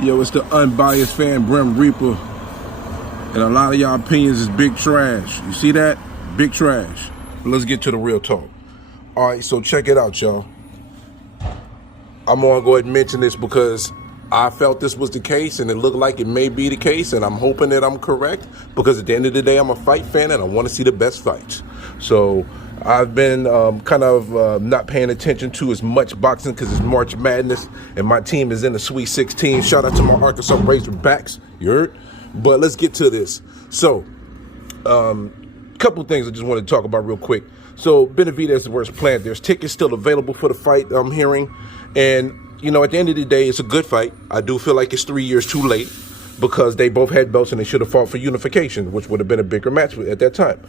Yo, it's the unbiased fan, Brim Reaper. And a lot of y'all opinions is big trash. You see that? Big trash. But let's get to the real talk. All right, so check it out, y'all. I'm going to go ahead and mention this because I felt this was the case, and it looked like it may be the case, and I'm hoping that I'm correct, because at the end of the day, I'm a fight fan, and I want to see the best fights. So I've been not paying attention to as much boxing because it's March Madness, and my team is in the Sweet 16. Shout out to my Arkansas Razorbacks, you heard? But let's get to this. So, couple things I just wanted to talk about real quick. So, Benevidez versus Plant. There's tickets still available for the fight, I'm hearing. And, you know, at the end of the day, it's a good fight. I do feel like it's 3 years too late because they both had belts and they should have fought for unification, which would have been a bigger match at that time.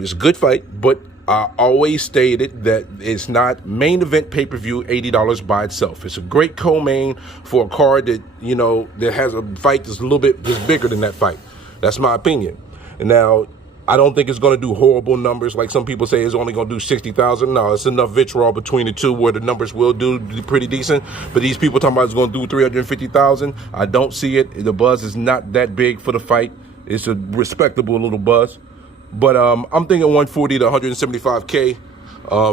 It's a good fight, but I always stated that it's not main event pay-per-view $80 by itself. It's a great co-main for a card that, you know, that has a fight that's a little bit just bigger than that fight. That's my opinion. And now, I don't think it's going to do horrible numbers like some people say it's only going to do 60,000. No, it's enough vitriol between the two where the numbers will do pretty decent. But these people talking about it's going to do 350,000. I don't see it. The buzz is not that big for the fight. It's a respectable little buzz. But I'm thinking 140 to 175K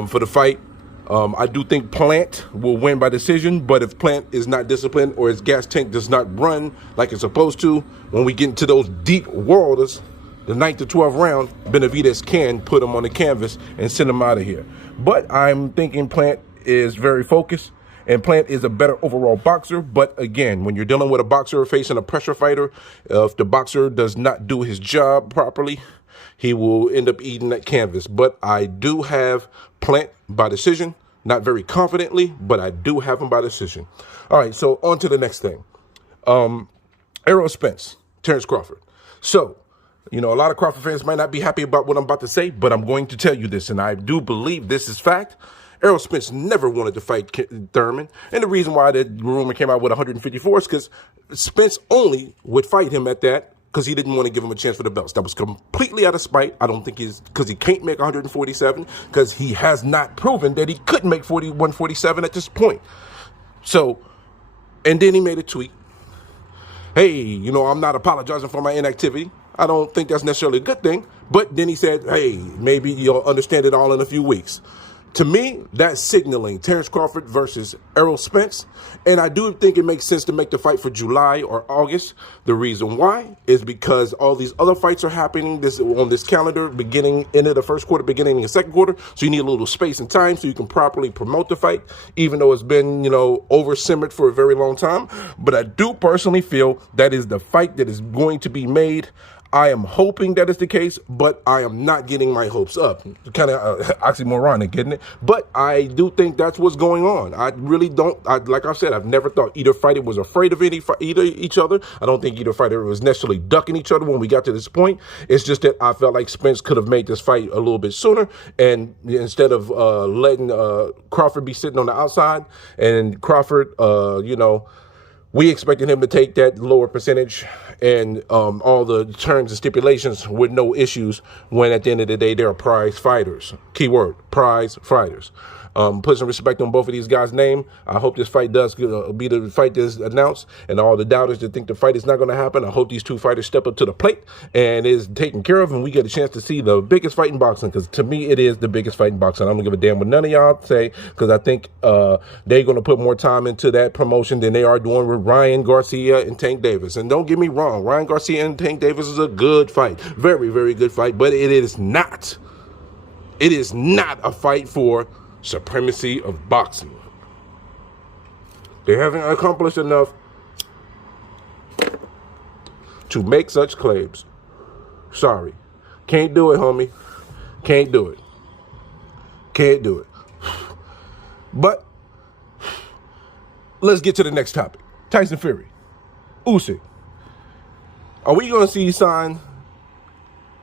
for the fight. I do think Plant will win by decision, but if Plant is not disciplined or his gas tank does not run like it's supposed to, when we get into those deep waters, the 9th to 12th round, Benevidez can put him on the canvas and send him out of here. But I'm thinking Plant is very focused, and Plant is a better overall boxer. But again, when you're dealing with a boxer facing a pressure fighter, if the boxer does not do his job properly, he will end up eating that canvas. But I do have Plant by decision, not very confidently, but I do have him by decision. All right, so on to the next thing. Spence, Terrence Crawford. So, you know, a lot of Crawford fans might not be happy about what I'm about to say, but I'm going to tell you this, and I do believe this is fact. Spence never wanted to fight Thurman, and the reason why the rumor came out with 154 is because Spence only would fight him at that because he didn't want to give him a chance for the belts. That was completely out of spite. I don't think because he can't make 147, because he has not proven that he could make 147 at this point. So, and then he made a tweet. Hey, you know, I'm not apologizing for my inactivity. I don't think that's necessarily a good thing. But then he said, hey, maybe you'll understand it all in a few weeks. To me, that's signaling Terrence Crawford versus Errol Spence. And I do think it makes sense to make the fight for July or August. The reason why is because all these other fights are happening on this calendar, beginning into the first quarter, beginning in the second quarter. So you need a little space and time so you can properly promote the fight, even though it's been, you know, over-simmered for a very long time. But I do personally feel that is the fight that is going to be made. I am hoping that is the case, but I am not getting my hopes up. Kind of oxymoronic, isn't it? But I do think that's what's going on. I really don't. Like I said, I've never thought either fighter was afraid of either each other. I don't think either fighter was necessarily ducking each other when we got to this point. It's just that I felt like Spence could have made this fight a little bit sooner, and instead of letting Crawford be sitting on the outside, and Crawford, you know, we expected him to take that lower percentage and all the terms and stipulations with no issues, when at the end of the day, they're prize fighters. Keyword, prize fighters. Put some respect on both of these guys' name. I hope this fight does be the fight that's announced, and all the doubters that think the fight is not going to happen, I hope these two fighters step up to the plate and is taken care of, and we get a chance to see the biggest fight in boxing, because to me, it is the biggest fight in boxing. I don't give a damn what none of y'all say, because I think they're going to put more time into that promotion than they are doing with Ryan Garcia and Tank Davis. And don't get me wrong, Ryan Garcia and Tank Davis is a good fight. Very, very good fight, but it is not a fight for supremacy of boxing. They haven't accomplished enough to make such claims. Sorry. Can't do it, homie. Can't do it. Can't do it. But let's get to the next topic. Tyson Fury. Usyk. Are we going to see signed?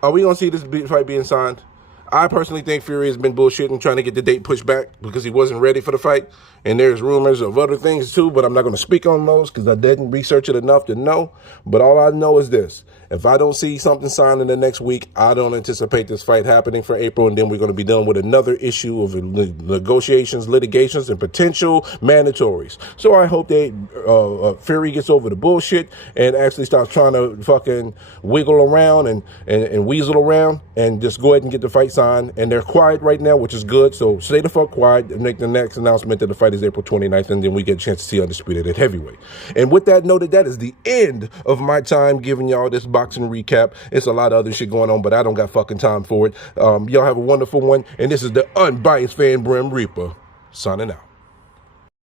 Are we going to see this fight being signed? I personally think Fury has been bullshitting, trying to get the date pushed back because he wasn't ready for the fight. And there's rumors of other things too, but I'm not going to speak on those because I didn't research it enough to know. But all I know is this. If I don't see something signed in the next week, I don't anticipate this fight happening for April, and then we're going to be dealing with another issue of negotiations, litigations, and potential mandatories. So I hope Fury gets over the bullshit and actually starts trying to fucking wiggle around and weasel around and just go ahead and get the fight signed. And they're quiet right now, which is good. So stay the fuck quiet and make the next announcement that the fight is April 29th, and then we get a chance to see Undisputed at heavyweight. And with that noted, that is the end of my time giving y'all this boxing recap. It's a lot of other shit going on, but I don't got fucking time for it. Y'all have a wonderful one. And this is the Unbiased Fan Brim Reaper signing out.